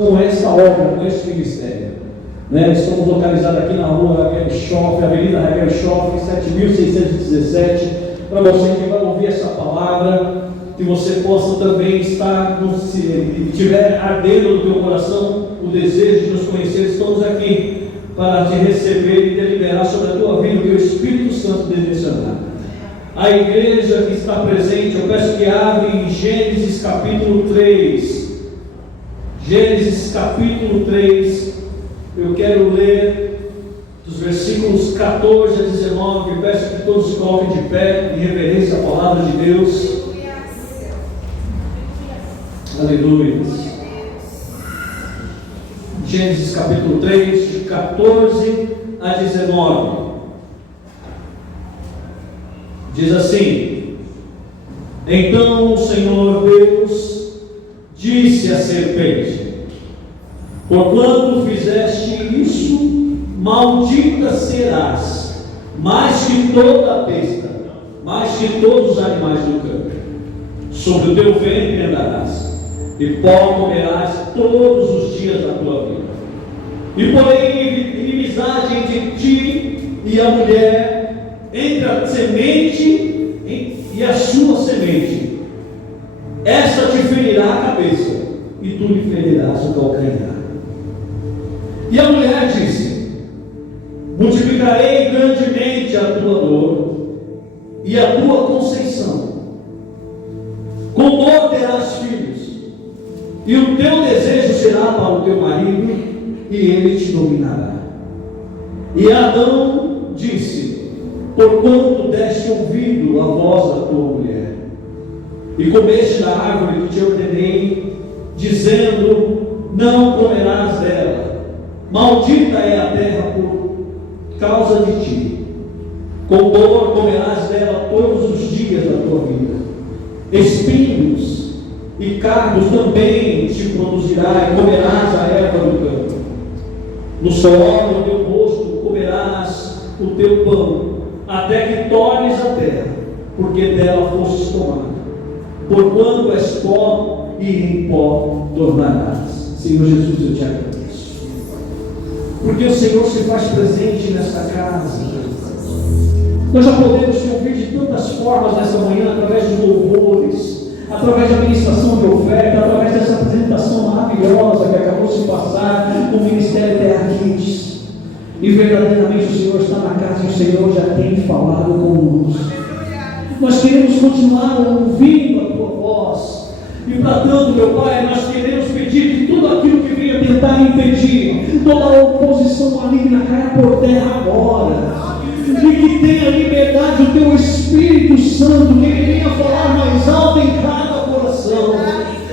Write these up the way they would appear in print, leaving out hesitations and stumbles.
com essa obra, com esse ministério. Estamos localizados aqui na rua Raquel Schoff, Avenida Raquel Schoff, 7617. Para você que vai ouvir essa palavra, que você possa também estar, se tiver ardendo no teu coração o desejo de nos conhecer, estamos aqui para te receber e deliberar sobre a tua vida o que o Espírito Santo direcionar. A igreja que está presente, eu peço que abra em Gênesis capítulo 3. Gênesis capítulo 3, eu quero ler dos versículos 14 a 19, peço que todos se coloquem de pé em reverência à palavra de Deus. Aleluia. Gênesis capítulo 3, de 14 a 19, diz assim: Então o Senhor Deus disse à serpente: Porquanto fizeste isso, maldita serás, mais que toda a besta, mais que todos os animais do campo. Sobre o teu ventre andarás, e pó comerás todos os dias da tua vida. E porém inimizade entre ti e a mulher, entre a semente e a sua semente. Esta te ferirá a cabeça, e tu lhe ferirás o calcanhar. E a mulher disse: Multiplicarei grandemente a tua dor e a tua conceição. Com dor terás filhos, e o teu desejo será para o teu marido, e ele te dominará. E Adão disse: Porquanto deste ouvido à voz da tua mulher, e comeste da árvore que te ordenei, dizendo: Não comerás dela. Maldita é a terra por causa de ti. Com dor comerás dela todos os dias da tua vida. Espinhos e cardos também te produzirá, e comerás a erva do campo. No suor do teu rosto comerás o teu pão, até que tornes a terra, porque dela fostes tomado. Porquanto és pó, e em pó tornarás. Senhor Jesus, eu te agradeço, porque o Senhor se faz presente nesta casa. Nós já podemos te ouvir de tantas formas nesta manhã, através dos louvores, através da ministração de oferta, através dessa apresentação maravilhosa que acabou de se passar com o Ministério Terra Kids. E verdadeiramente o Senhor está na casa e o Senhor já tem falado conosco. Nós queremos continuar ouvindo a tua voz. E para tanto, meu Pai, nós queremos pedir que tudo aquilo que venha tentar impedir, toda a oposição maligna caia por terra agora. E que tenha liberdade o teu Espírito Santo, que ele venha falar mais alto em cada coração.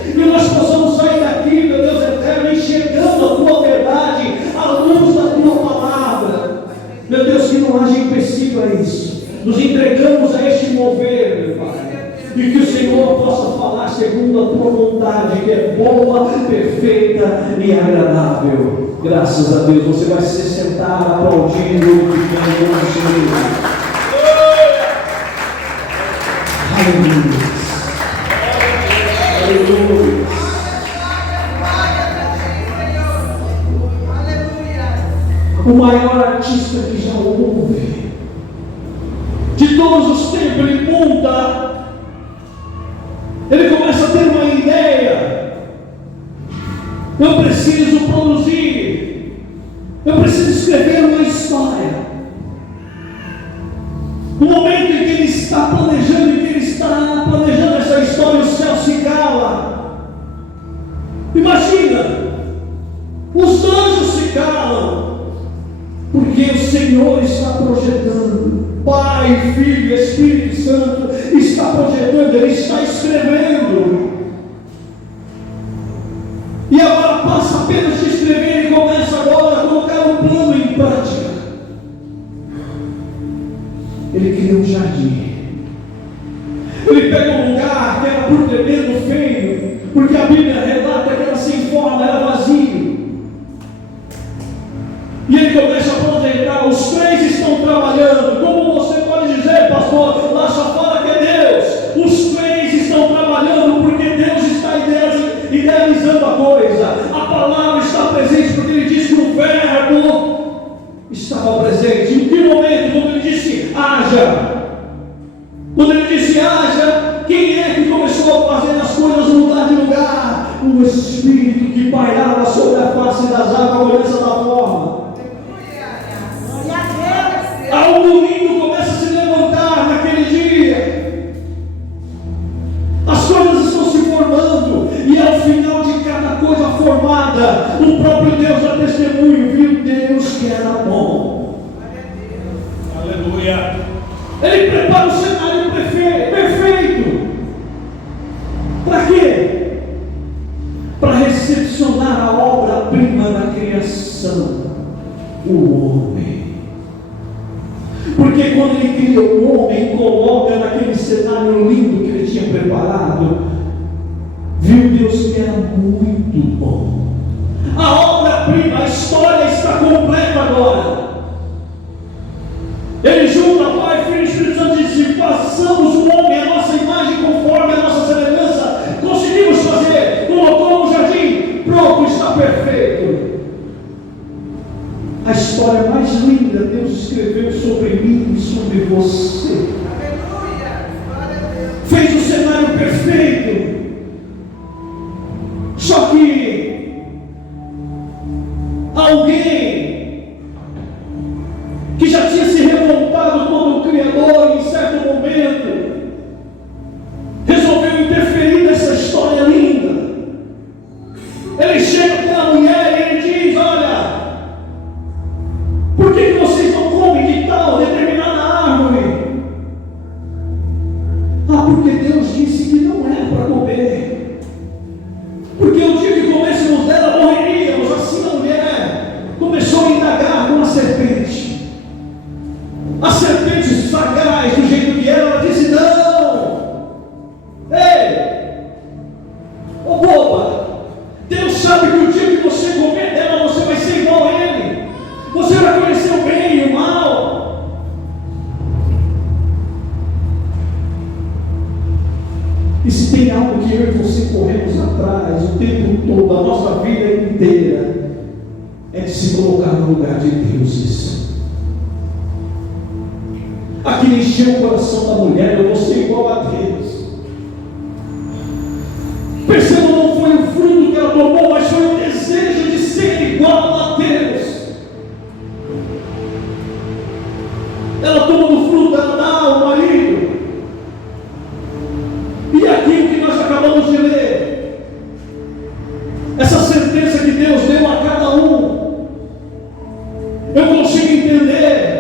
E nós possamos sair daqui, meu Deus eterno, enxergando a tua verdade, à luz da tua palavra. Meu Deus, que não haja empecilho a isso. Nos entregamos a este mover, meu Pai. E que o Senhor possa falar segundo a tua vontade, que é boa, perfeita e agradável. Graças a Deus. Você vai se sentar aplaudindo o Senhor. Aleluia. Aleluia. O maior artista que já houve de todos os tempos, ele monta. Ele começa a ter uma ideia. Eu preciso produzir. Eu preciso escrever uma história. No momento em que ele está planejando essa história, o céu se cala. Imagina, os anjos se calam, porque o Senhor está projetando. Pai, Filho, Espírito Santo está projetando, ele está escrevendo. E agora passa apenas de escrever e começa agora a colocar um plano em prática. Ele cria um jardim. Ele pega um lugar que era por tremendo feio, porque a Bíblia relata que era sem forma, era vazio. E ele começa a projetar. Os três estão trabalhando. Como você pode dizer, pastor, lá só fala que é Deus? Os três estão trabalhando porque Deus está idealizando a coisa. A palavra está presente, porque ele disse que o verbo estava presente. Em que momento? Quando ele disse haja. Quando ele disse haja, quem é que começou a fazer as coisas mudar de lugar? O Espírito que pairava sobre a face das águas, olhando dessa forma. Algo lindo começa a se levantar naquele dia. As coisas estão se formando, e ao final de cada coisa formada, o próprio Deus dá testemunho, viu Deus que era bom. Aleluia. Ele prepara o cenário perfeito. Para quê? Para recepcionar a obra-prima da criação, o homem. Porque quando ele cria o homem, coloca naquele cenário lindo que ele tinha preparado, viu Deus que era muito bom. A obra-prima, a história está completa agora. Ele junta Pai, Filho e Espírito Santo e diz: façamos o homem a nossa imagem, conforme a nossa semelhança. Conseguimos fazer, colocou no jardim, pronto, está perfeito. A história mais linda Deus escreveu sobre mim e sobre você. Fez o cenário perfeito. Só que alguém que já tinha se revoltado contra o Criador em certo momento resolveu interferir nessa história linda. Ele chega até a mulher e ele diz: olha, por que vocês não comem de tal determinada árvore? Porque Deus disse que não é para comer. Porque o dia que comêssemos dela morreríamos. Assim a mulher começou a indagar com a serpente. A serpente sagaz, do jeito que era, ela disse: não. Ei, ô boba, Deus sabe que o dia que você comer dela, você vai ser igual a Ele. Você vai conhecer o bem e o mal. E se tem algo que eu e você corremos atrás o tempo todo, a nossa vida inteira, é de se colocar no lugar de deuses. Aquilo encheu o coração da mulher: eu vou ser igual a Deus. Perceba, não foi o fruto que ela tomou, mas foi o desejo de ser igual a Deus. Ela toma do fruto, ela dá ao marido. E aquilo que nós acabamos de ler, essa sentença que Deus deu a cada um, eu consigo entender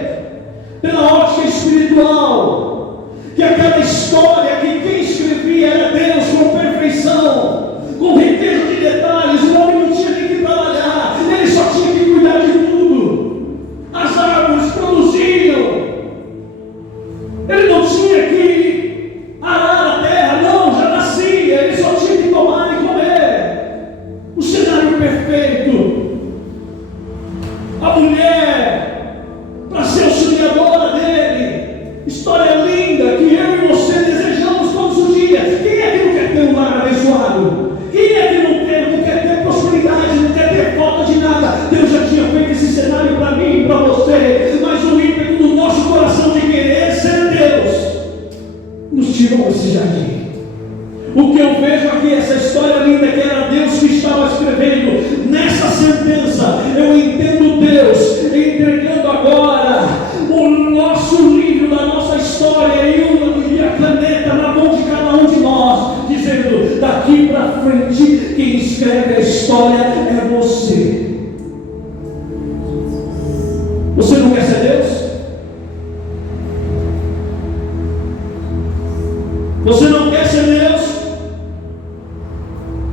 pela ótica espiritual que aquela história, que quem escrevia era Deus com perfeição, com riqueza de detalhes. O homem não tinha nem que trabalhar, ele só tinha que cuidar de tudo. As árvores produziam, ele não tinha que arar a terra, não, já nascia, ele só tinha que tomar e comer. O cenário perfeito. A mulher, para ser auxiliadora dele. História linda que eu e você desejamos todos os dias. Quem é que não quer ter um lar abençoado? Quem é que não quer ter prosperidade, não quer ter falta de nada? Deus já tinha feito esse cenário para mim e para você, mas o ímpeto do nosso coração de querer ser Deus nos tirou desse jardim. O que eu vejo aqui, essa história linda que era Deus que estava escrevendo nessa sentença, eu entendo Deus entregando agora o nosso livro da nossa história e a caneta na mão de cada um de nós, dizendo: daqui para frente quem escreve a história é você. Você não quer ser Deus? Você não quer ser Deus?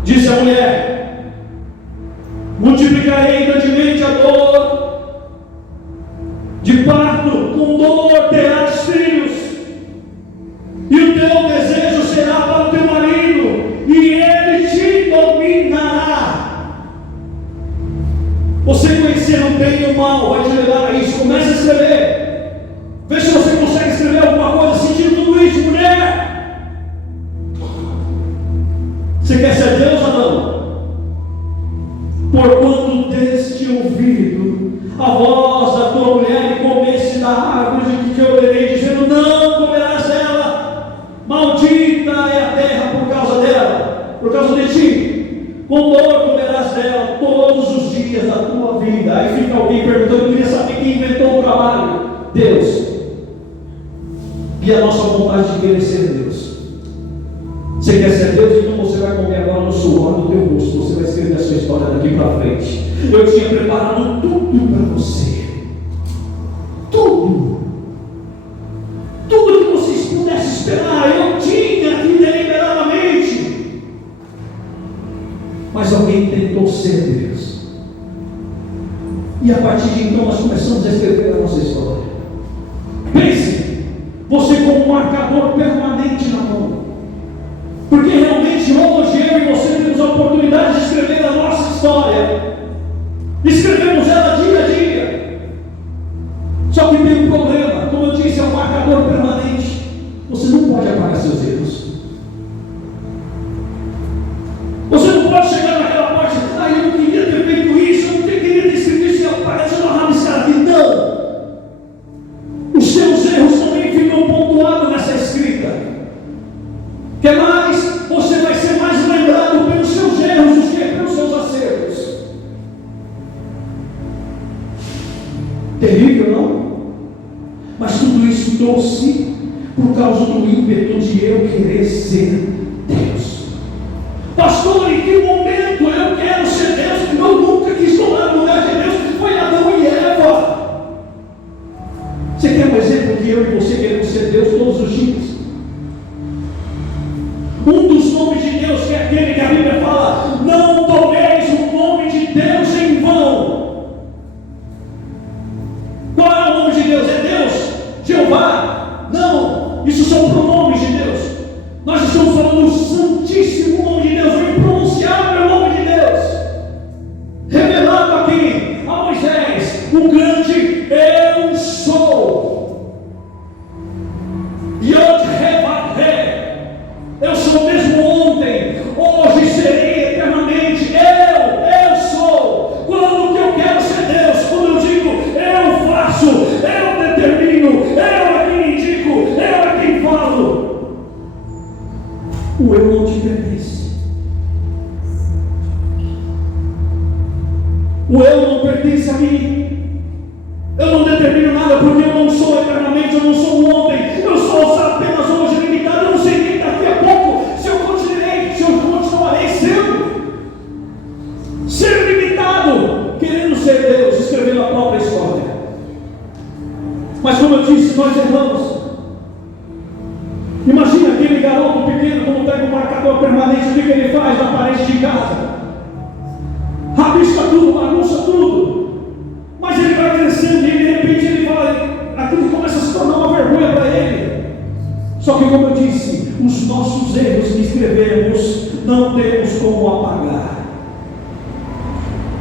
Disse a mulher: multiplicarei grandemente a dor de parto, com dor terás filhos, e o teu desejo será para o teu marido, e ele te dominará. Você conhecer o bem e o mal vai te levar a isso. Comece a escrever. Vê se você consegue escrever alguma coisa sentindo tudo isso, mulher. Você quer ser Deus ou não? porquanto deste ouvido a voz da tua mulher e comeste da árvore de que te ordenei, dizendo: não comerás dela, maldita é a terra por causa dela, por causa de ti, com dor comerás dela todos os dias da tua vida. Aí fica alguém perguntando: eu queria saber quem inventou o trabalho. Deus. E a nossa vontade de querer ser Deus. Você quer ser Deus? Então você vai comer agora no suor do teu rosto. Você vai escrever a sua história daqui para frente. Eu tinha preparado tudo para você. Tudo que vocês pudessem esperar, eu tinha aqui deliberadamente. Mas alguém tentou ser Deus. E a partir de então nós começamos a escrever a nossa história. Pense, você com um marcador permanente na mão. Porque realmente hoje eu e você temos a oportunidade de escrever a nossa história. Escrevemos ela dia a dia. Só que tem um problema. Como eu disse, é um marcador permanente. Você não pode apagar seus erros. Você não pode chegar naquela parte: ah, eu não queria ter feito isso, eu não queria ter escrito isso, eu apareceu uma rabiscada aqui. Não! Os seus erros também ficam pontuados nessa escrita. Quer mais? Você vai ser mais lembrado pelos seus erros do que pelos seus acertos. Terrível, não? Mas tudo isso trouxe por causa do ímpeto de eu querer ser Deus. Pastor, em que momento eu quero ser Deus? Eu nunca quis tomar o lugar de Deus. Foi Adão e Eva. Você quer um exemplo que eu e você queremos ser Deus todos os dias? Um dos nomes de Deus, que é aquele que a Bíblia fala: não tomeis o nome de Deus em vão. Qual é o nome de Deus? É Deus? Jeová? Não, isso são pronomes de Deus. Nós estamos falando do santíssimo nome de Deus, o impronunciável nome de Deus, revelado aqui a Moisés, o grande eu sou. Eu sou mesmo ontem, hoje serei eternamente. Eu sou. Quando que eu quero ser Deus? Quando eu digo eu faço, eu determino, eu é quem indico, eu é quem falo. O eu não te pertence. O eu não pertence a mim. Eu não determino nada, porque eu não sou eternamente, eu não sou ontem, eu sou apenas hoje limitado. Eu não sei nem daqui a pouco se eu continuarei ser limitado, querendo ser Deus, escrevendo a própria história. Mas como eu disse, nós erramos. Imagina aquele garoto pequeno, quando pega um marcador permanente, o que ele faz na parede de casa? Rabisca tudo, bagunça tudo. Mas ele vai crescendo e de repente ele vai, aquilo começa a se tornar uma vergonha para ele. Só que, como eu disse, os nossos erros que escrevemos não temos como apagar.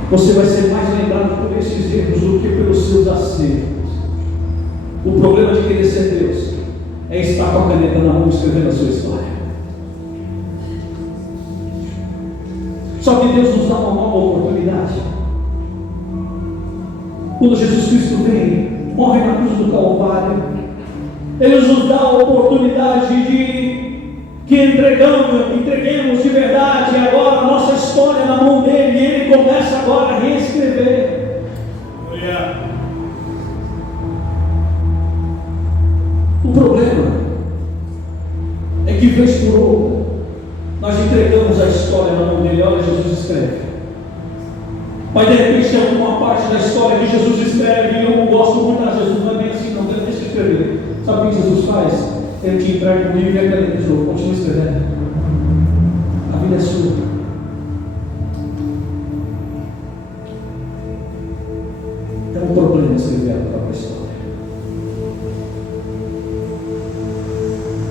Você vai ser mais lembrado por esses erros do que pelos seus acertos. O problema de querer ser Deus é estar com a caneta na mão escrevendo a sua história. Só que Deus nos dá uma nova oportunidade. Quando Jesus Cristo vem, morre na cruz do Calvário, Ele nos dá a oportunidade de que entreguemos de verdade agora a nossa história na mão dele, e Ele começa agora a reescrever. O problema é que, vez por outra, nós entregamos a história na mão dele. Olha, Jesus escreve. Mas de repente tem alguma parte da história que Jesus escreve e eu não gosto muito. Jesus não é bem assim, não, deixa eu escrever. Sabe o que Jesus faz? Ele te entrega o livro e a caneta de novo, continua escrevendo. A vida é sua. É um problema escrever a própria história.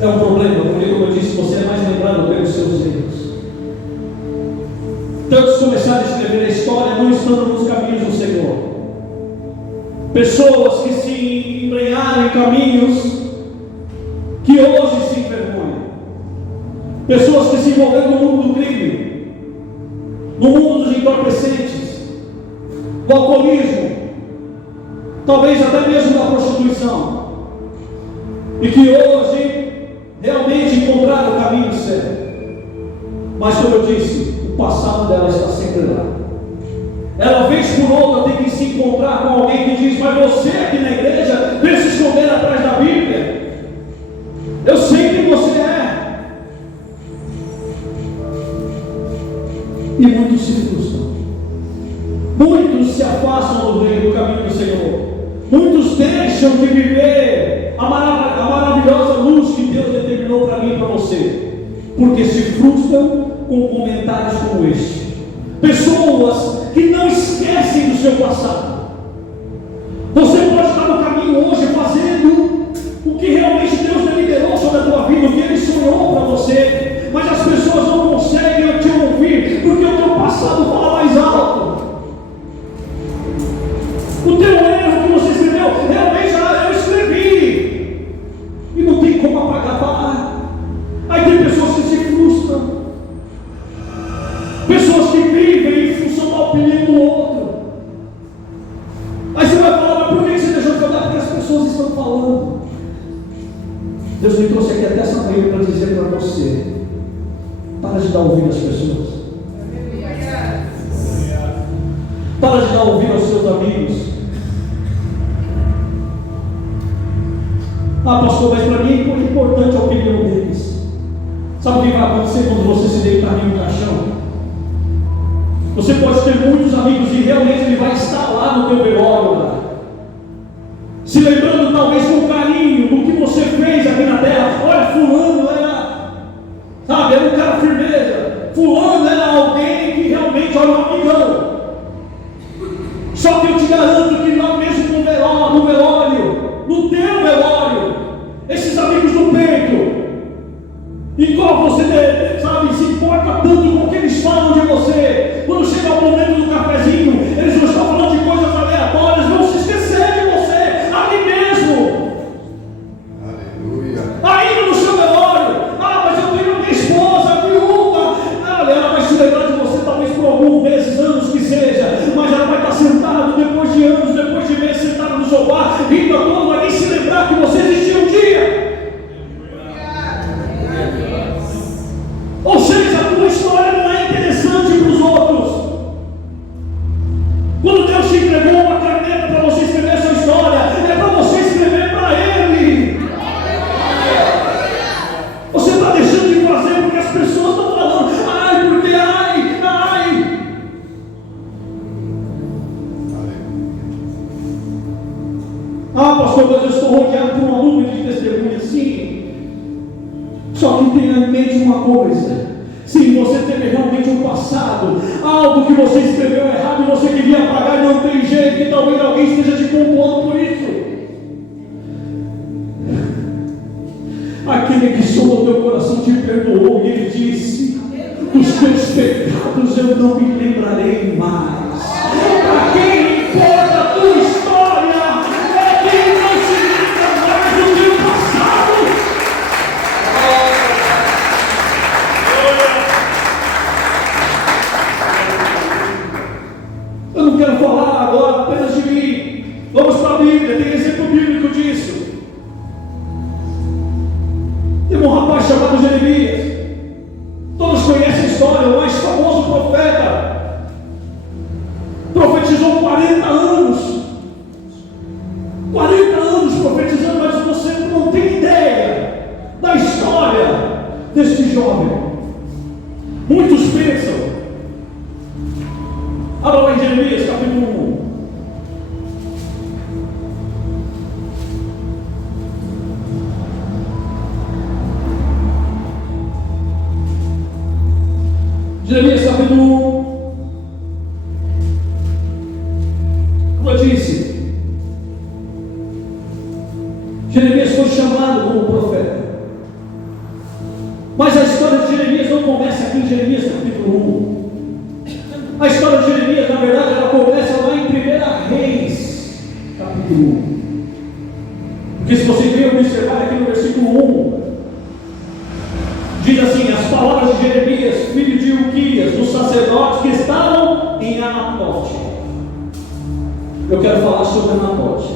É um problema, porque, como eu disse, você é mais lembrado pelos seus erros. Tantos começaram a escrever a história não estando nos caminhos do Senhor. Pessoas que se embrenharam em caminhos que hoje se envergonham. Pessoas que se envolveram no mundo do crime, no mundo dos entorpecentes, do alcoolismo, talvez até mesmo da prostituição, e que hoje realmente encontraram o caminho certo, mas como eu disse, o passado dela está sempre lá. Ela vez por outra tem que se encontrar com alguém que diz: mas você aqui na igreja vem se esconder atrás da Bíblia, eu sei quem você é. E muitos se frustram, muitos se afastam do caminho do Senhor, muitos deixam de viver a maravilhosa luz que Deus determinou para mim e para você, porque se frustram com comentários como este. Pessoas que não esquecem do seu passado. Você pode estar no caminho hoje fazendo o que realmente Deus deliberou sobre a tua vida, o que Ele sonhou para você, mas as pessoas não conseguem te ouvir, porque o teu passado fala mais alto. O teu erro que você escreveu, realmente eu escrevi, e não tem como apagar. Aí tem pessoas que se frustram, pessoas que vivem em função da opinião do outro. Aí você vai falar: mas por que você deixou de falar? Porque as pessoas estão falando. Deus me trouxe aqui até essa manhã para dizer para você: para de dar ouvido às pessoas, para de dar ouvido aos seus amigos. Ah, pastor, mas para mim é importante a opinião deles. Sabe o que vai acontecer quando você se deitar em um caixão? Você pode ter muitos amigos e realmente ele vai estar lá no teu velório, lá, se lembrando talvez com carinho do que você fez aqui na terra. Olha, fulano era, sabe, era um cara firmeza, fulano era alguém que realmente era um amigão. Só que eu te garanto que lá mesmo no velório, no teu velório, esses amigos do peito, igual você, sabe, se importa tanto com o que eles falam de você, quando chega o momento do cafezinho, eles não estão falando de coisas aleatórias, vão se esquecer de você, ali mesmo. Aleluia. Ainda no seu velório: ah, mas eu tenho minha esposa, viúva. Ah, ela vai se lembrar de você talvez por alguns meses, anos que seja, mas ela vai estar sentada depois de anos, depois de meses, sentada no sofá, rindo à toa, não vai nem se lembrar que você existiu um dia. Ou seja, a tua história não é interessante para os outros. Quando Deus te entregou uma caneta para você escrever a sua história, é para você escrever para Ele. Você está deixando de fazer porque as pessoas estão falando: ai, porque ai. Ah, pastor, mas eu estou rodeado por uma nuvem de testemunhas. Sim. Só que tenha em mente uma coisa: se você teve realmente um passado, algo que você escreveu errado e você queria apagar e não tem jeito, e talvez alguém esteja te pontuando por isso. Aquele que sonda o teu coração te perdoou, e Ele disse: dos teus pecados eu não me lembrarei mais. Para quem importa a tua história é quem não se lembra mais do teu passado. Eu não quero falar agora apenas de mim. Vamos para a Bíblia, tem exemplo bíblico disso. Tem um rapaz chamado Jeremias. Todos conhecem a história, o mais famoso profeta. Profetizou 40 anos. 40 anos profetizando, mas você não tem ideia da história deste jovem. Muitos pensam. Abra lá em Jeremias capítulo 1. Jeremias capítulo 1. Como eu disse, Jeremias foi chamado como profeta. Mas a história de Jeremias não começa aqui em Jeremias capítulo 1. A história de Jeremias, na verdade, ela começa lá em 1 Reis, capítulo 1. Porque se você ver, observar aqui no versículo 1, diz assim: as palavras de Jeremias, filho de Ilquias, dos sacerdotes que estavam em Anatote. eu quero falar sobre Anatote.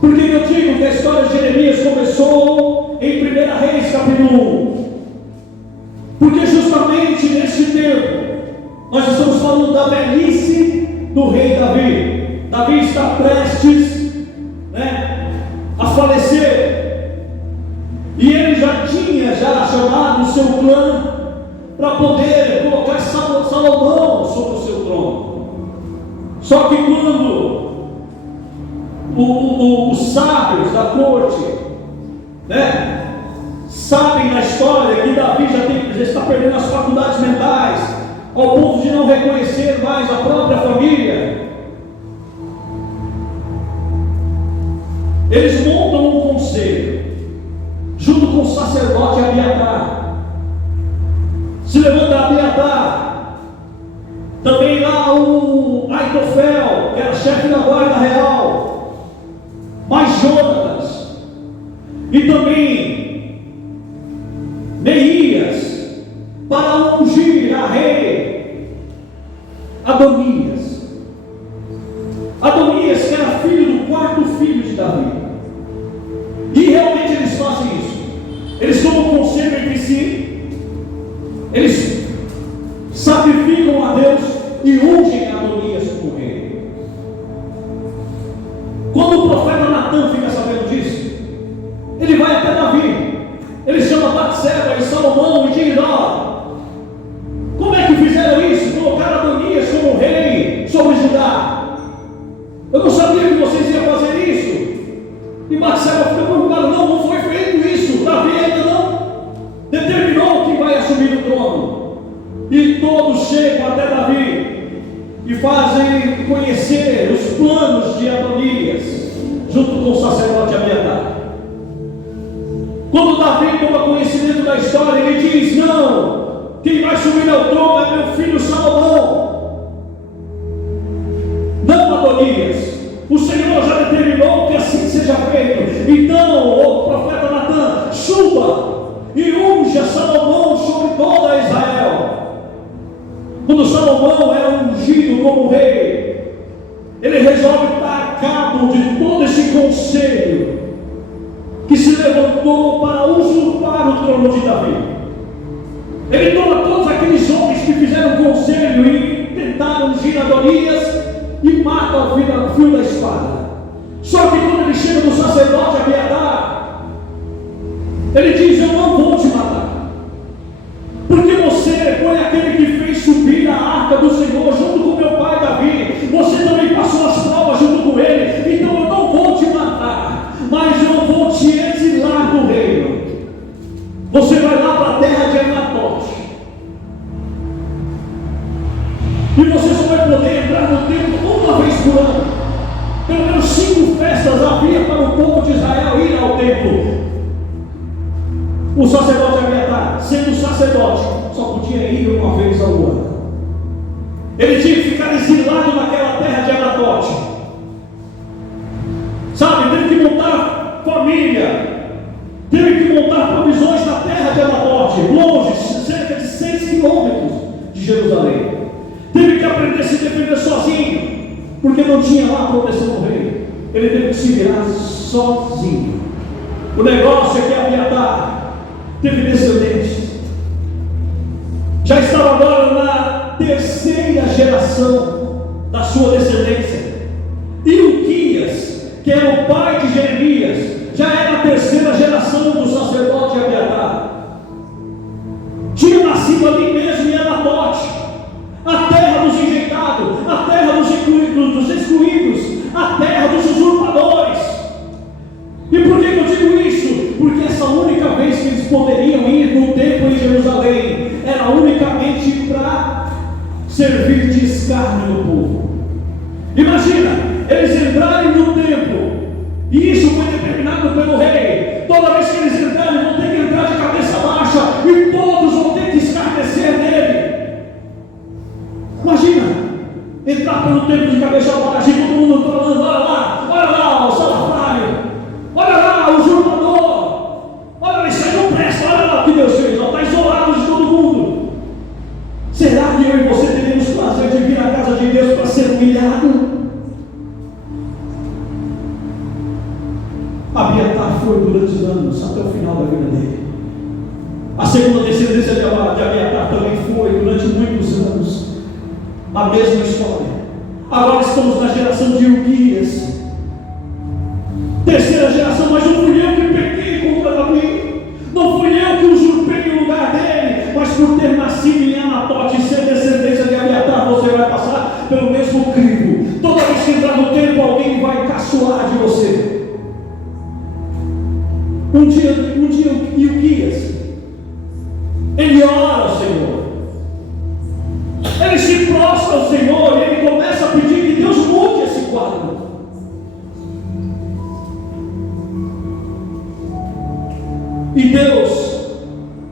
Por que eu digo que a história de Jeremias começou em 1 Reis, capítulo 1? Porque justamente neste tempo, nós estamos falando da velhice do rei Davi. Davi está prestes, a falecer. E ele já tinha chamado o seu clã para poder colocar Salomão sobre o seu trono. Só que quando os sábios da corte, sabem da história que Davi já está perdendo as faculdades mentais, ao ponto de não reconhecer mais a própria família, eles montam um conselho, junto com o sacerdote Abiatar. Se levanta Abiatar, também lá o Aitofel, que era chefe da guarda real, mais Jonatas, e também Neías, para ungir a rei Adonias. Adonias, que era filho do quarto filho de Davi. E realmente eles fazem isso. Eles tomam conselho entre si, eles sacrificam a Deus e ungem Adonias como rei. Quando o profeta Natan fica sabendo disso, ele vai até Davi, ele chama Batseba e Salomão e diz: como é que fizeram isso? Colocaram Adonias como rei sobre Judá. Eu não sabia que vocês iam fazer isso. E Batseba fica preocupado: não foi feito isso. Davi ainda não determinou quem vai assumir o trono. E todos chegam até Davi e fazem conhecer os planos de Adonias, junto com o sacerdote Abiatar. Quando Davi toma conhecimento da história, ele diz: não, quem vai subir ao trono é meu filho Salomão, não Adonias. O Senhor já determinou que assim seja feito. Então o profeta Natan suba e unja Salomão sobre toda Israel. Quando Salomão é ungido como rei, ele resolve dar cabo de todo esse conselho que se levantou para usurpar o trono de Davi. Ele toma todos aqueles homens que fizeram conselho e tentaram ungir Adonias e mata o fio da espada. Só que quando ele chega no sacerdote Abiatar, ele diz: eu não vou te matar, porque você foi aquele que fez subir a arca do Senhor junto com meu pai Davi. Você também passou as provas junto com ele. Então eu não vou te matar, mas eu vou te exilar do reino. Você vai lá para a terra de Anatote, e você só vai poder entrar no templo uma vez por ano. Pelo menos 5 festas havia para o povo de Israel ir ao templo. O sacerdote Abiatar, sendo sacerdote, só podia ir uma vez ao ano. Ele tinha que ficar exilado naquela terra de Anatote. Sabe, teve que montar família, teve que montar provisões na terra de Anatote, longe, cerca de 6 quilômetros de Jerusalém. Teve que aprender a se defender sozinho, porque não tinha lá a proteção do rei. Ele teve que se virar sozinho. O negócio é que Abiatar teve descendentes. Já estava agora na 3ª geração da sua descendência. E Uquias, que era o pai de Jeremias, já era a 3ª geração do sacerdote Abiatar. Tinha nascido ali mesmo em Anatote, a terra dos enjeitados, a terra dos excluídos, a terra dos usurpadores. E por que eu digo isso? Porque essa única vez que eles poderiam ir no templo em Jerusalém era unicamente para servir de escárnio do povo. Imagina, eles entrarem no templo, e isso foi determinado pelo rei. Toda vez que eles entrarem, vão ter que entrar de cabeça baixa, e todos vão ter que escarnecer nele. Imagina, entrar pelo templo de cabeça baixa e todo mundo falando: olha lá o salafrário, olha lá o usurpador, olha lá, isso aí não presta, olha lá o que Deus fez, está isolado de todo mundo. Será que eu e você teremos prazer de vir à casa de Deus para ser humilhado? grandes anos, até o final da vida dele. A segunda descendência de Abiatar também foi, durante muitos anos, a mesma história. Agora estamos na geração de Ilquias, terceira geração, mas não fui eu que pequei contra Davi, não fui eu que usurpei o lugar dele, mas por ter nascido em Anatote e ser descendência de Abiatar, você vai passar pelo mesmo crivo. Toda vez que entrar no tempo, alguém vai caçoar de você. Um dia Ilquias, ele ora ao Senhor, ele se prostra ao Senhor e ele começa a pedir que Deus mude esse quadro. E Deus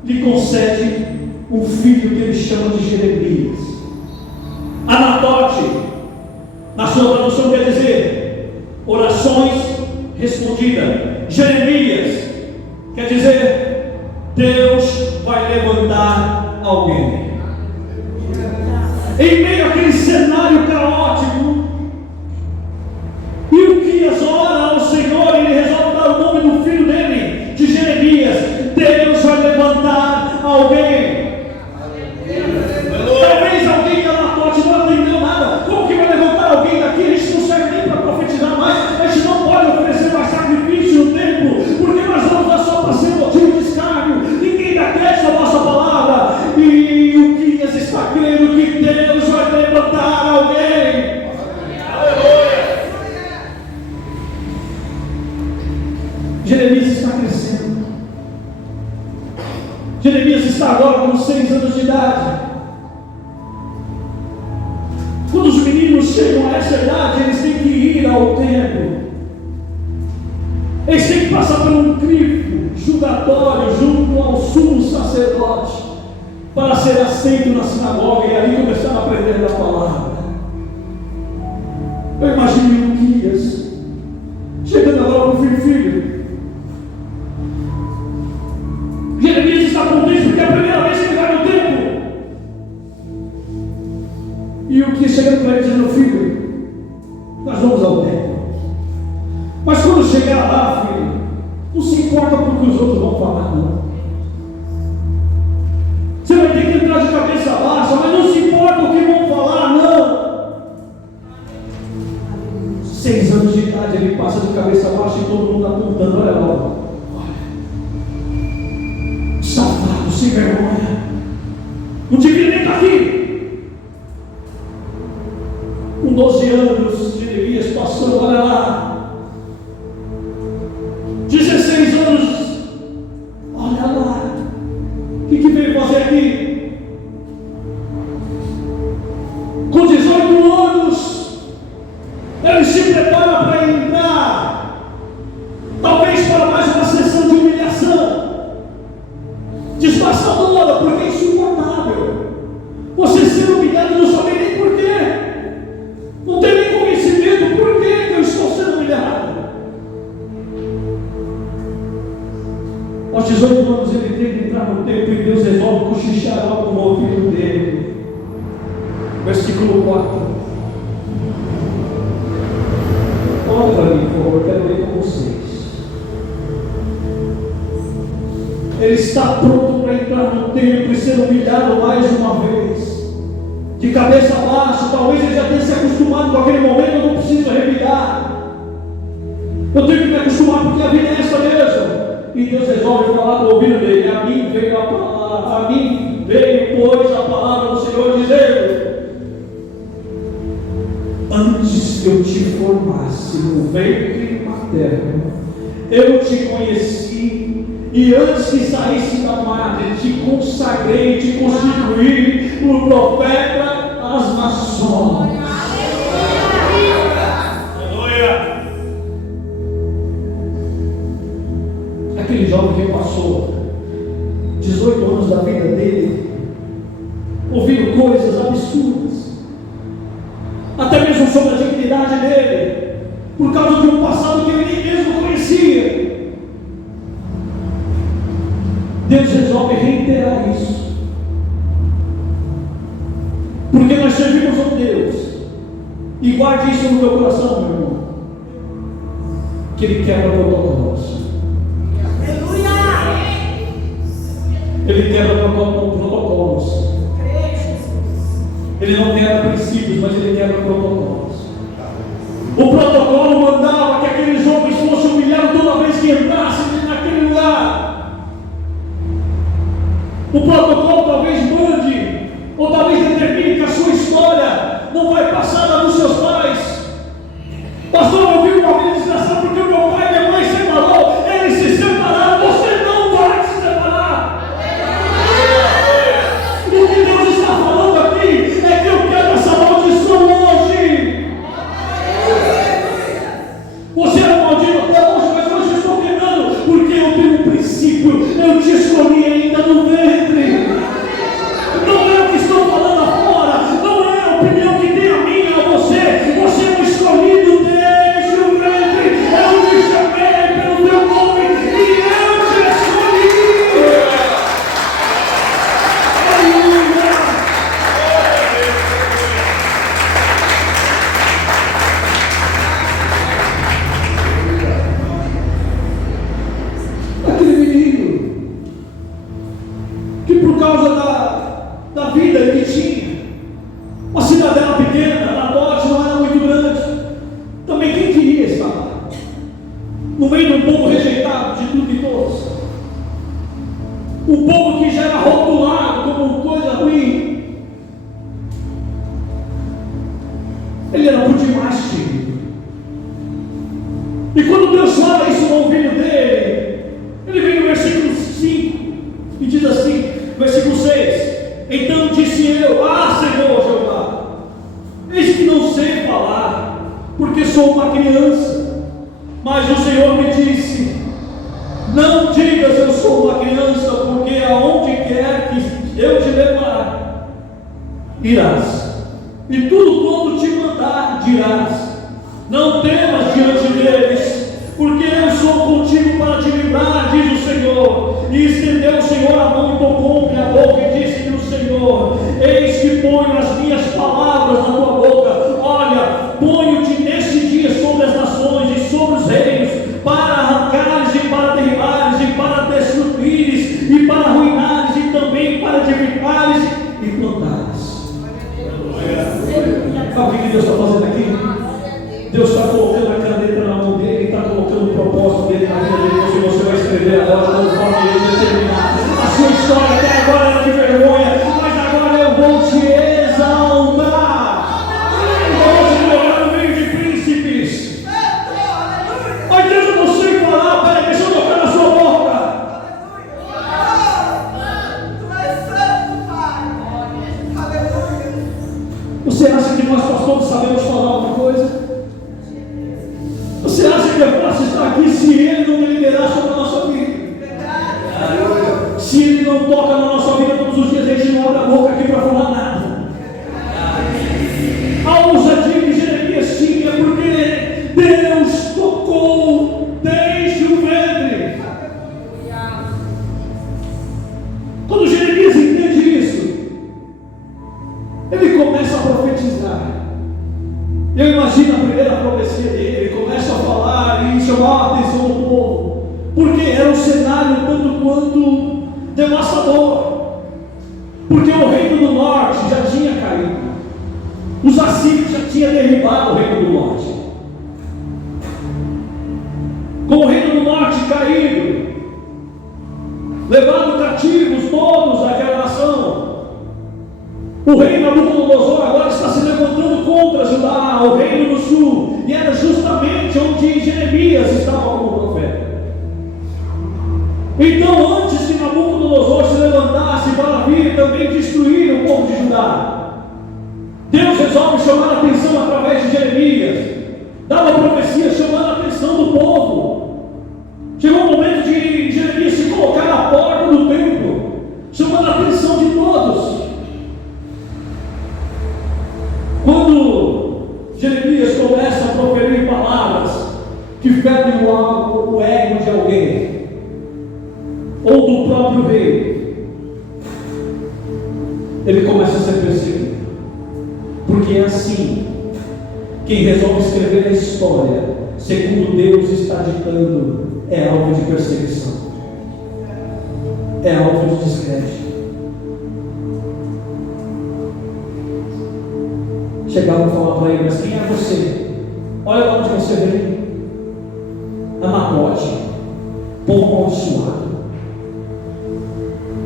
lhe concede um filho que ele chama de Jeremias. Anatote, na sua tradução, quer dizer orações respondidas. Jeremias quer dizer Deus vai levantar alguém. Em meio àquele cenário caótico, Ilquias ora ao Senhor e ele resolve dar o nome do filho dele de Jeremias. Deus vai levantar alguém. Talvez alguém da Anatote não entendeu nada. Como que vai levantar alguém daqui? A gente não serve nem para profetizar mais. A gente não pode oferecer mais sacrifício no templo, porque nós vamos dar só para ser motivo de escárnio. Ninguém dá crédito à nossa palavra. E o Ilquias está crendo que Deus vai levantar alguém. Jeremias está crescendo. Jeremias está agora com 6 anos de idade. Quando os meninos chegam a essa idade, eles têm que ir ao templo. Eles têm que passar por um crivo julgatório junto ao sumo sacerdote para ser aceito na sinagoga e ali começar a aprender a palavra. Eu imagino Ilquias chegando agora para o filho. Jeremias está contente porque é a primeira vez que ele vai no templo. E o que chegando para ele dizendo: filho, nós vamos ao templo. Mas quando chegar lá, filho, não se importa com o que os outros vão falar, não. Você vai ter que entrar de cabeça baixa, mas não se importa o que vão falar, não. 6 anos de idade, ele passa de cabeça baixa e todo mundo apontando: olha lá, safado, sem vergonha, não devia nem estar aqui. Com 12 anos, Jeremias passando, olha lá, 16 anos, olha lá, o que veio fazer aqui? Com 18 anos, ele se prepara para entrar, talvez para mais uma sessão de humilhação, desgraçadora, porque é insuportável você ser humilhado e não saber nem porquê, não tem nem conhecimento por que eu estou sendo humilhado. Aos 18 anos ele tem que entrar no templo e Deus resolve cochichar algo no ouvido dele. Versículo 4. Olha para mim, por favor, eu quero ler com vocês. Ele está pronto para entrar no templo e ser humilhado mais uma vez, de cabeça baixa. Talvez ele já tenha se acostumado com aquele momento. Eu não preciso revidar, eu tenho que me acostumar, porque a vida é essa mesmo. E Deus resolve falar no ouvido dele: a mim veio a palavra, a mim veio, pois, a palavra do Senhor dizendo: antes que eu te formasse no ventre materno, eu te conheci, e antes que saísse da madre, te consagrei, te constituí por profeta às nações. Aleluia! Aquele jovem que passou 18 anos da vida dele ouvindo coisas absurdas, até mesmo sobre a dignidade dele, por causa de um passado que ele nem mesmo conhecia. Deus resolve reiterar isso, porque nós servimos a um Deus, e guarde isso no meu coração, meu irmão, que Ele quebra protocolos. Ele quebra protocolos. Ele não quebra princípios, mas ele quebra protocolos. O protocolo mandava que aqueles homens fossem humilhados toda vez que entrassem naquele lugar. O protocolo talvez mande, ou talvez determine que a sua história não vai passar da dos seus pais. Pastor, eu vi uma ministração porque o meu pai e minha mãe se separou, eles se separaram, você não vai se separar. O que Deus está falando aqui é que eu quero essa maldição hoje. Você era maldito até hoje, mas hoje eu estou quebrando, porque eu tenho um princípio, eu te escolhi ainda no ventre. Não é o que estou falando afora, não é a opinião que tem a minha ou você. Você é um escolhido desde o ventre. Eu te chamei pelo teu nome e eu te escolhi. Aleluia. Aquele menino que por causa da vida que tinha, uma cidadela pequena, a dote não era muito grande, também quem queria estar lá? No meio de um povo rejeitado de tudo e todos, um povo que já era rotulado como coisa ruim. Ele era por demais tímido. E quando Deus fala isso no ouvido dele, ele vem no versículo 5 e diz assim, versículo 6: então disse eu, Senhor Jeová, eis que não sei falar, porque sou uma criança. Mas o Senhor me disse, não digas eu sou uma criança, porque aonde quer que eu te levar, irás, e tudo quanto te mandar dirás. Não temas diante deles, porque eu sou contigo para te livrar, diz o Senhor. E estendeu o Senhor a mão e tocou-me a boca e disse-me o Senhor, eis que ponho as minhas palavras na tua boca. Olha, ponho-te neste dia sobre as nações e sobre os reinos, para arrancares e para derribares e para destruires e para arruinares e também para edificares e plantares. Sabe o que Deus está fazendo aqui? Deus está colocando a caneta na mão dele, está colocando o propósito dele na vida dele. Se você vai escrever agora, não pode determinar. A sua história até agora era de vergonha, mas agora eu vou te exaltar. Vamos colocar no meio de príncipes. Mas Deus, eu não sei falar, peraí, deixa eu tocar na sua boca. Você acha que nós pastores sabemos falar alguma coisa? Você acha que é fácil estar aqui se Ele não liderar sobre a nossa vida? Se Ele não toca na nossa vida todos os dias, a gente não abre a boca aqui para falar nada. A ousadia que Jeremias tinha, porque Deus tocou desde o ventre. Quando Jeremias entende isso, ele começa a profetizar. Eu imagino a primeira profecia dele, ele começa a falar e chamar a atenção do povo, porque era um cenário tanto quanto devastador, porque o reino do norte já tinha caído, os assírios já tinham derribado o reino do norte. Com o reino do norte caído, levando cativos todos daquela nação, o rei Nabucodonosor agora está se levantando contra Judá, o reino do sul, e era justamente onde Jeremias estava como profeta. Então, antes que Nabucodonosor se levantasse para vir também destruir o povo de Judá, Deus resolve chamar a atenção através de Jeremias, dá uma profecia chamando a atenção do povo. Chegou o momento de Jeremias se colocar na porta do templo, chamando a atenção de todos. Quando Jeremias começa a proferir palavras que ferem o ego de alguém, ou do próprio rei, ele começa a ser perseguido, porque é assim, quem resolve escrever a história, segundo Deus está ditando, é alvo de perseguição. é alvo de descrédito. Chegavam a falar para ele: mas quem é você? Olha de onde você veio. Anabote, povo amaldiçoado.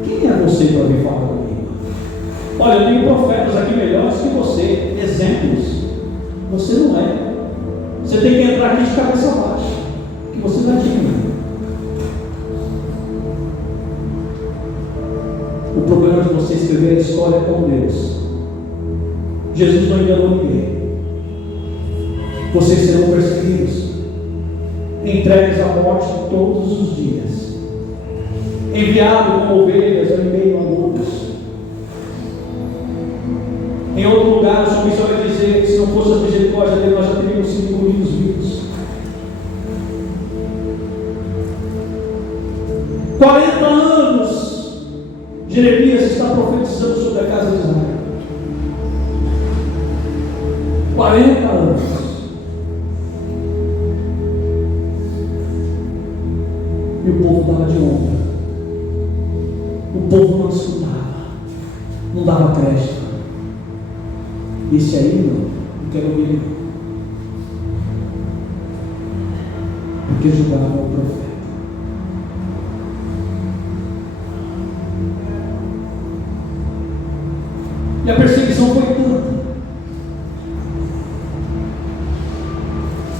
Quem é você para vir falar comigo? Olha, eu tenho profetas aqui melhores que você, exemplos. Você não é. Você tem que entrar aqui de cabeça baixa, que você não é digno. O problema de você escrever a história com Deus: Jesus não enganou ninguém. Vocês serão perseguidos, entregues à morte todos os dias, enviado como ovelhas em meio a lobos. Em outro lugar, o salmista vai dizer que se não fosse a misericórdia dele, nós já teríamos sido engolidos vivos. 40 anos, Jeremias está profetizando sobre a casa de Israel. 40 anos. E o povo dava de honra. O povo não escutava, não dava crédito. Esse aí não quero ouvir não. Porque julgava o profeta. E a perseguição foi tanta.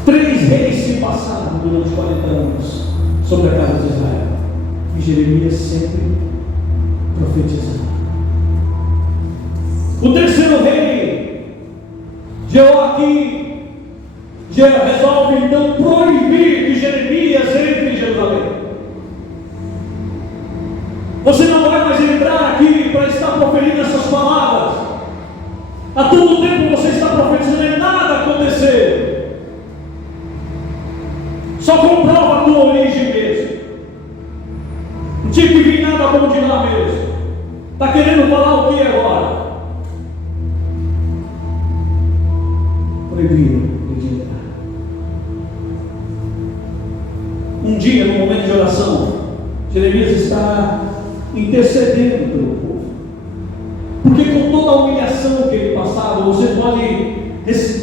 3 reis se passaram durante 40 anos sobre a casa de Israel. E Jeremias sempre profetizando. O terceiro rei, Jeoaquim, resolve então proibir que Jeremias entre em Jerusalém. Você não vai mais entrar aqui para estar proferindo essas palavras. A todo tempo você está profetizando e nada aconteceu. Só comprova a tua origem mesmo. Não tinha que vir nada bom de lá mesmo. Está querendo falar o que agora? Proibiram de entrar. Um dia, no momento de oração, Jeremias está intercedendo pelo povo. Porque com toda a humilhação que ele passava, você pode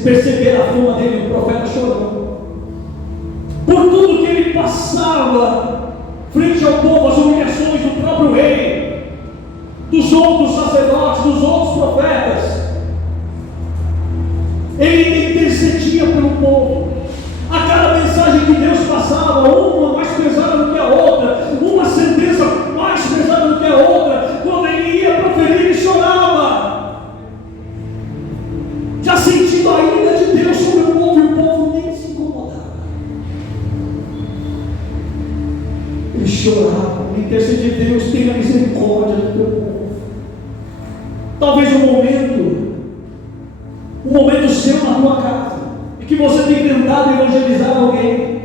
perceber a fama dele, o profeta chorando. Por tudo que ele passava frente ao povo, as humilhações do próprio rei, dos outros sacerdotes, dos outros profetas. Ele intercedia pelo povo. A cada mensagem que Deus passava, uma mais pesada do que a outra, uma sentença mais pesada do que a outra, quando ele ia proferir, ele chorava, já sentindo a ira de Deus sobre o povo, e o povo nem se incomodava. Ele chorava, ele intercedia: Deus, tenha misericórdia do teu povo. Talvez um momento seu na tua casa, e que você tem tentado evangelizar alguém,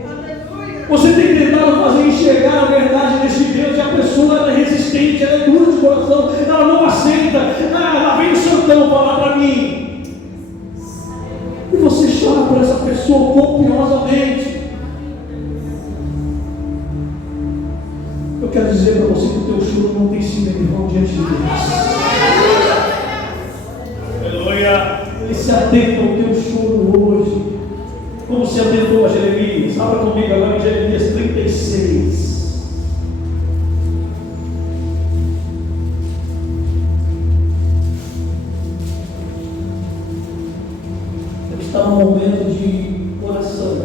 você tem tentado fazer enxergar a verdade desse Deus, e a pessoa ela é resistente, ela é dura de coração, ela não aceita. Lá vem o santão falar para mim, e você chora por essa pessoa copiosamente. Eu quero dizer para você que o teu choro não tem sido em vão diante de Deus. Aleluia. Ele se atenta ao teu choro hoje, como se atentou a Jeremias. Abra comigo agora em Jeremias 36. Ele está num momento de oração.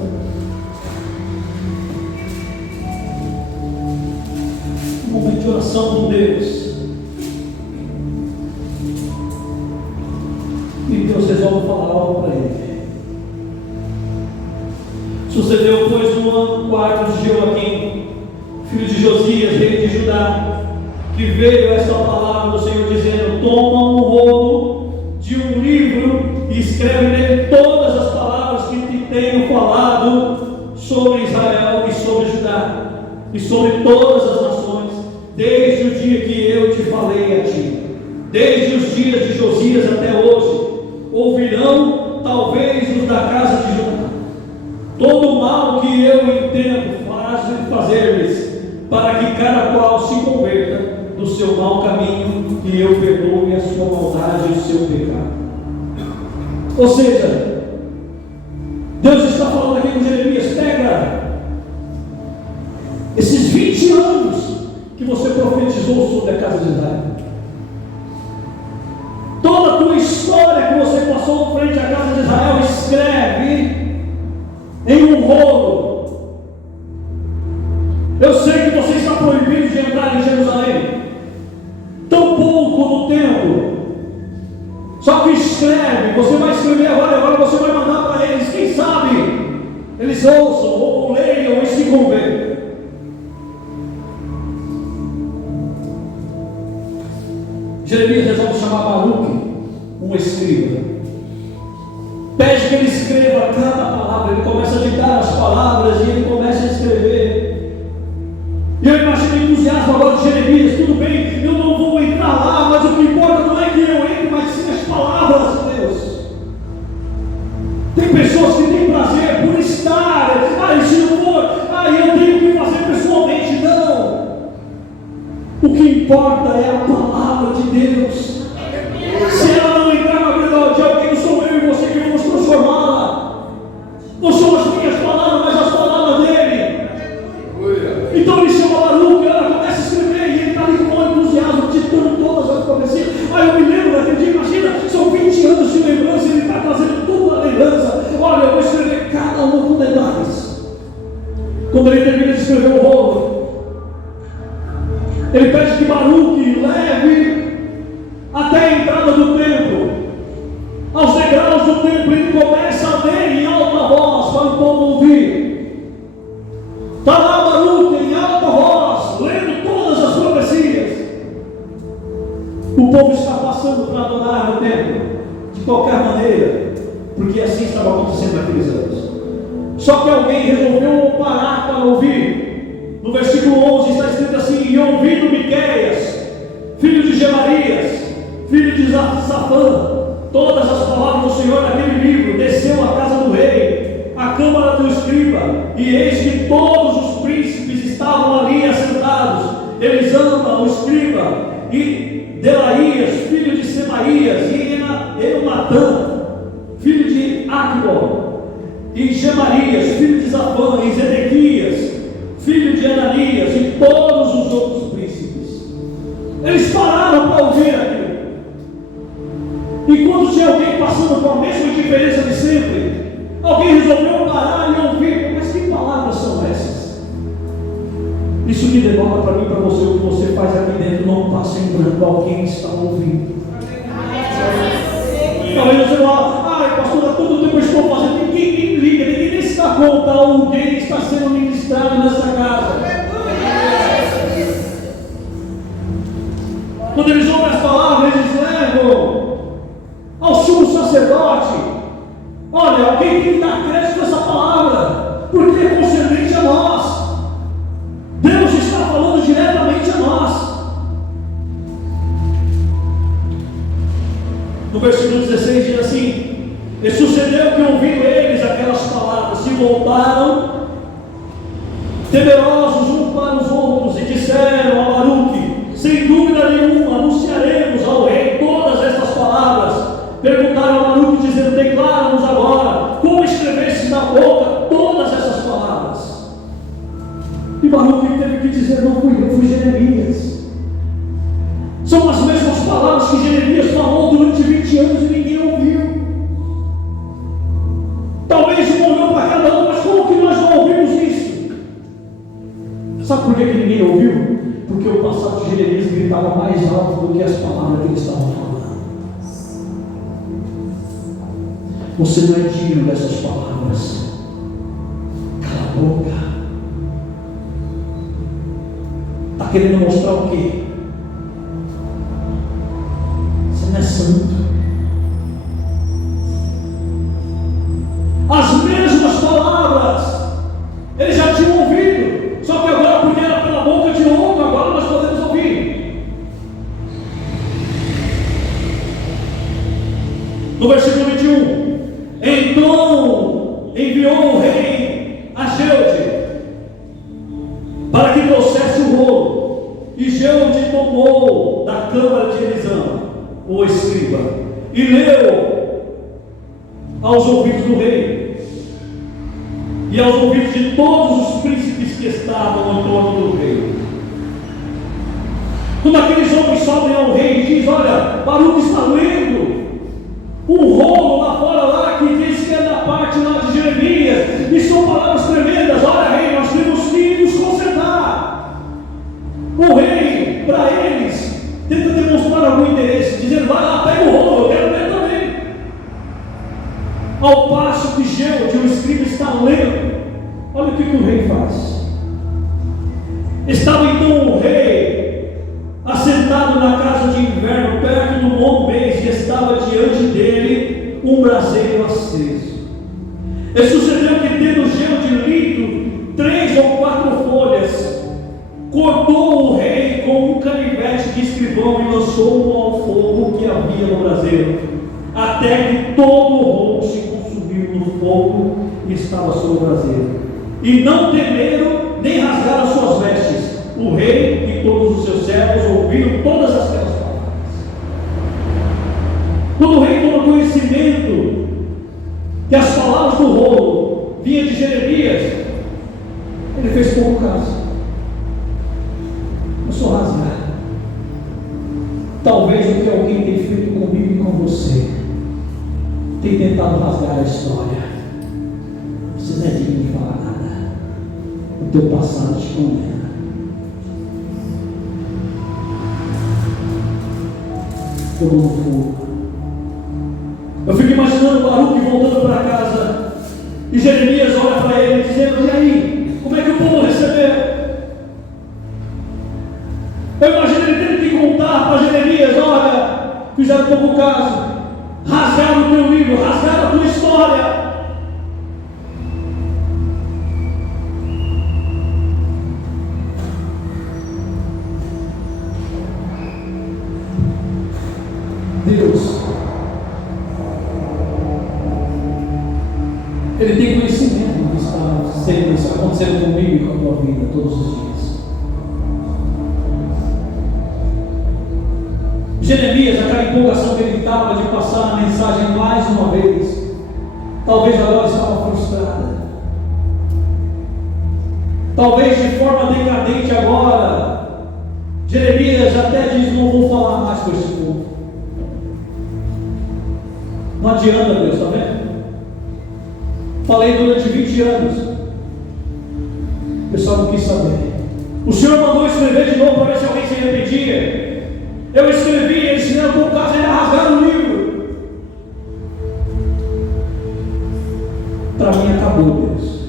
Um momento de oração com Deus. Deus resolve falar algo para ele. Sucedeu, pois, no ano 4 de Joaquim, filho de Josias, rei de Judá, que veio esta palavra do Senhor, dizendo: toma um rolo de um livro e escreve nele todas as palavras que te tenho falado sobre Israel e sobre Judá e sobre todas as nações, desde o dia que eu te falei a ti, desde os dias de Josias até hoje. Ouvirão talvez os da casa de Judá todo o mal que eu entendo fazer-lhes, para que cada qual se converta do seu mau caminho, e eu perdoe a sua maldade e o seu pecado. Ou seja, Deus está falando aqui com Jeremias: pega esses 20 anos que você profetizou sobre a casa de Israel, toda a tua história que você passou frente à casa de Israel, escreve em um rolo. Eu sei que você está proibido de entrar em Jerusalém, tão pouco no templo. Só que escreve, você vai escrever agora você vai mandar para eles. Quem sabe eles ouçam ou leiam e se convertam. Jeremias resolve chamar Baruque, um escriba. Pede que ele escreva cada palavra. Ele começa a ditar as palavras e ele começa a escrever. E eu imagino o entusiasmo agora de Jeremias: tudo bem, eu não vou entrar lá, mas o que importa não é que eu entre, mas sim as palavras de Deus. Tem pessoas que têm prazer por estar, se não for, eu tenho que fazer pessoalmente. Não. O que importa é a palavra de Deus. Se ela não entrar na vida de alguém, não sou eu e você que vamos transformá-la. Não são as minhas palavras, mas as palavras dele. Então ele chama Baruque, ela começa a escrever, e ele está ali com um entusiasmo, ditando todas as profecias. Eu me lembro daquele dia, imagina, são 20 anos de lembrança, ele está trazendo tudo a lembrança. Olha, eu vou escrever cada uma com detalhes. Quando ele termina de escrever o rolo, ele pede que Baruque leve até a entrada do templo, aos degraus do templo. Ele começa a ler em alta voz para o povo ouvir. Está lá Baruque em alta voz, lendo todas as profecias. O povo está passando para adorar no templo, de qualquer maneira, porque assim estava acontecendo naqueles anos. Só que alguém resolveu parar para ouvir. No versículo 11 está escrito assim: e ouvindo Miqueias, filho de Gemarias, filho de Safã, todas as palavras do Senhor naquele livro, desceu à casa do rei, à câmara do escriba, e eis que todos os príncipes estavam ali assentados: Elisama, o escriba, e Delaías, filho de Semaías, e Eumatã, filho de Aquibor, e Gemarias, filho de Zafã, e Zedequias, filho de Ananias, e todos os outros príncipes. Eles pararam para ouvir aquilo. E quando tinha alguém passando com a mesma indiferença de sempre, alguém resolveu parar e ouvir. Mas que palavras são essas? Isso me demora para mim e para você. O que você faz aqui dentro não passa em branco. Alguém está ouvindo. Talvez você fala: pastor, há todo tempo eu estou fazendo. Ninguém liga, ninguém nem se dá conta. Alguém está sendo ministrado nessa casa. Quando eles ouvem as palavras, eles levam ao sumo sacerdote. Olha, alguém tem que dar crédito a essa palavra, porque é concernente a nós. Deus está falando diretamente a nós. No versículo 16 diz assim: e sucedeu que, ouvindo eles aquelas palavras, se voltaram temerosos uns para os outros, e disseram a Baruque: sem dúvida nenhuma anunciaremos ao rei todas estas palavras. Perguntaram a Baruque, dizendo: declara-nos agora como escrevesse na boca todas essas palavras. E Baruque teve que dizer: não fui eu, fui Jeremias. São as mesmas palavras que Jeremias falou durante 20 anos e ninguém ouviu. Talvez um olhou para cada um: mas como que nós não ouvimos isso? Sabe por que ninguém ouviu? Porque o passado de Jeremias gritava mais alto do que as palavras que ele estava falando. Você não é digno dessas palavras. Cala a boca. Está querendo mostrar o quê? Você não é santo. As mesmas palavras eles já tinham ouvido, só que agora, porque era pela boca de outro, agora nós podemos ouvir. No versículo 21, então enviou o rei a Geude para que trouxesse o rolo, e Geude tomou e leu aos ouvidos do rei e aos ouvidos de todos os príncipes que estavam em torno do rei. Quando aqueles homens sobem ao rei e dizem: olha, Baruque está lendo um rolo lá fora, lá, que diz que é da parte lá de Jeremias, e são palavras tremendas. Olha, rei, nós temos que nos consertar. O rei, para eles, tenta demonstrar algum interesse, dizendo: vai lá, pega o rolo, eu quero ler também. Ao passo que Geude, o escriba, está lendo, olha o que o rei faz. Estava então o rei assentado na casa de inverno, perto do bom mês, e estava diante dele um braseiro aceso. E sucedeu que, tendo Geude lido 3 ou 4 folhas, cortou o rei com um canivete de escrivão e lançou-o ao fogo que havia no braseiro, até que todo o rolo se consumiu no fogo e estava sobre o braseiro. E não temeram nem rasgaram suas vestes. O rei e todos os seus servos ouviram todas aquelas palavras. Quando o rei tomou conhecimento que as palavras do rolo vinham de Jeremias, ele fez pouco caso. Eu sou rasgado. Talvez o que alguém tem feito comigo e com você tem tentado rasgar a história. Você não é digno de falar nada. O teu passado te condena. Eu fico imaginando Baruque voltando para casa e Jeremias olha para ele dizendo: e aí, como é que o povo recebeu? Eu imagino ele tendo que contar para Jeremias: olha, fizeram pouco caso, rasgaram o teu livro, rasgaram a tua história. Deus, Ele tem conhecimento do que está acontecendo comigo e com a tua vida todos os dias. Jeremias, aquela empolgação que ele estava de passar a mensagem mais uma vez, talvez agora estava frustrada. Talvez de forma decadente agora, Jeremias até diz: não vou falar mais com esse povo. Não adianta, Deus, está vendo? Falei durante 20 anos. O pessoal não quis saber. O Senhor mandou escrever de novo para ver se alguém se arrependia. Eu escrevi, eles fizeram por causa, ainda rasgaram o livro. Para mim acabou, Deus.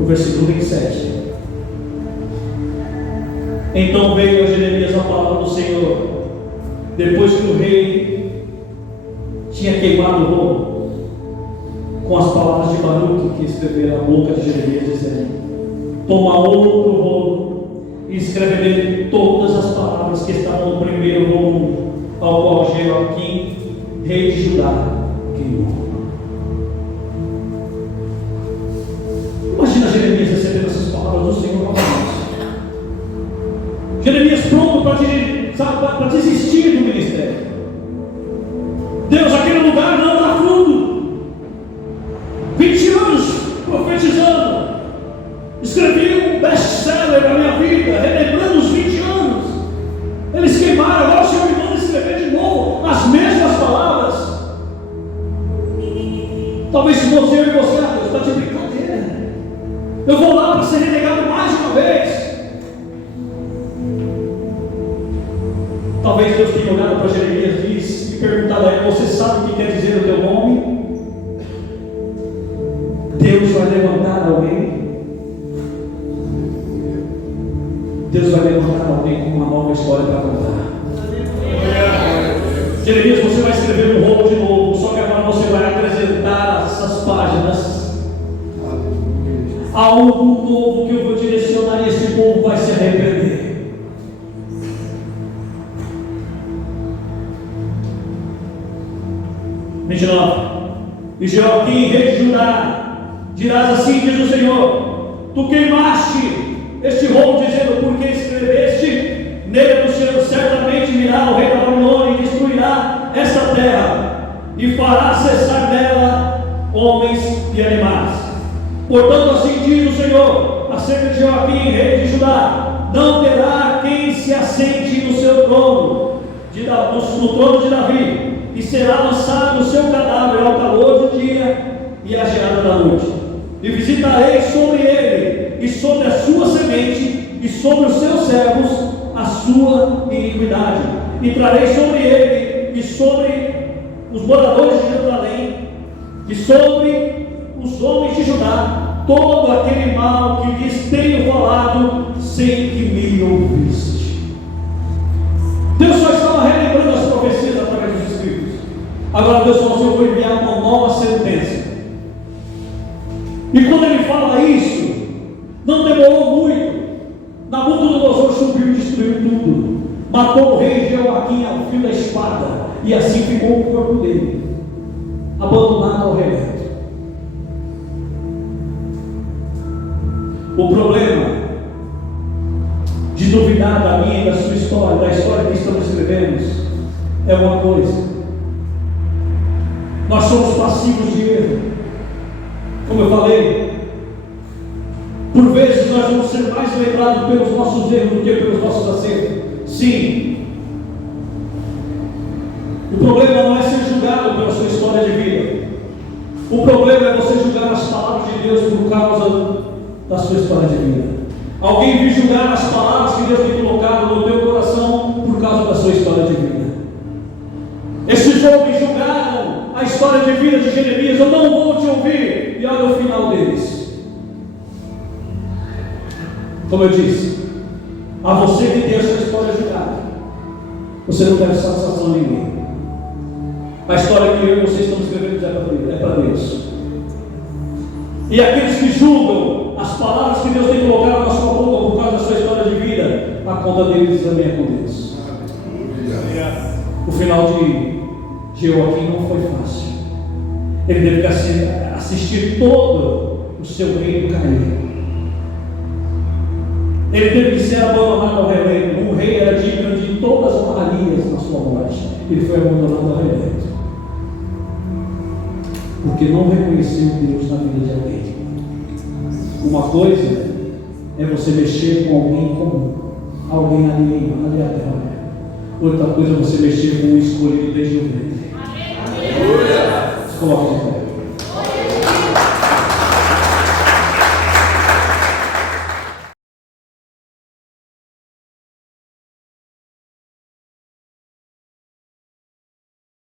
O versículo 27. Então veio a Jeremias a palavra do Senhor, depois que o rei tinha queimado o rolo, com as palavras de Baruque que escrevera na boca de Jeremias, dizendo: toma outro rolo e escreve nele todas as palavras que estavam no primeiro volume, ao qual Jeoaquim, rei de Judá, queimou. Imagina Jeremias recebendo essas palavras do Senhor novamente. Jeremias pronto para desistir do ministério. Deus, aquele lugar não dá fruto. 20 anos profetizando. Escrevi um best-seller na minha vida, relembrando os 20 anos. Eles queimaram, agora o Senhor me manda escrever de novo as mesmas palavras. Talvez se você e você, Deus, está de brincadeira. Eu vou lá para ser renegado mais uma vez. Talvez Deus tenha olhado para Jeremias e perguntado a ele: você sabe o que quer dizer o teu nome? Deus vai levantar alguém. Deus vai levantar alguém com uma nova história para contar. Jeremias, você vai escrever um rolo de novo, só que agora você vai apresentar essas páginas. Algo novo que eu vou direcionar e esse povo vai se arrepender. 29. E Jeoaquim, rei de Judá, dirás assim: diz o Senhor, tu queimaste este rolo, dizendo: porque escreveste nele do Senhor certamente virá o rei da Babilônia e destruirá esta terra, e fará cessar nela homens e animais. Portanto, assim diz o Senhor acerca de Joaquim, rei de Judá: não terá quem se assente no seu trono, no trono de Davi, e será lançado o seu cadáver ao calor do dia e à geada da noite. E visitarei sobre ele e sobre a sua semente e sobre os seus servos a sua iniquidade, e trarei sobre ele e sobre os moradores de Jerusalém e sobre os homens de Judá todo aquele mal que lhes tenho falado sem que me ouviste. Deus só estava relembrando as profecias através dos Escritos. Agora Deus falou assim: eu vou enviar uma nova sentença. E quando ele fala isso, não demorou muito. Nabucodonosor subiu e destruiu tudo, matou o rei Joaquim ao fio da espada, e assim ficou o corpo dele, abandonado ao relento. O problema de duvidar da minha e da sua história, da história que estamos escrevendo, é uma coisa: nós somos passivos de erro. Como eu falei, por vezes nós vamos ser mais lembrados pelos nossos erros do que pelos nossos acertos. Sim. O problema não é ser julgado pela sua história de vida. O problema é você julgar as palavras de Deus por causa da sua história de vida. Alguém vir julgar as palavras que Deus tem colocado no teu coração por causa da sua história de vida. Esses homens julgaram a história de vida de Jeremias: eu não vou te ouvir. E olha o final deles. Como eu disse, a você que tem a sua história julgada, você não deve satisfação a ninguém. A história que eu e você estamos escrevendo é para Deus. E aqueles que julgam as palavras que Deus tem colocado na sua boca por causa da sua história de vida, a conta deles também é com Deus. O final de Joaquim não foi fácil. Ele teve que assistir todo o seu reino cair. Ele teve que ser abandonado ao relento. Um rei era digno de todas as honrarias na sua morte. Ele foi abandonado ao relento, porque não reconheceu Deus na vida de alguém. Uma coisa é você mexer com alguém comum, alguém aleatório. Outra coisa é você mexer com o escolhido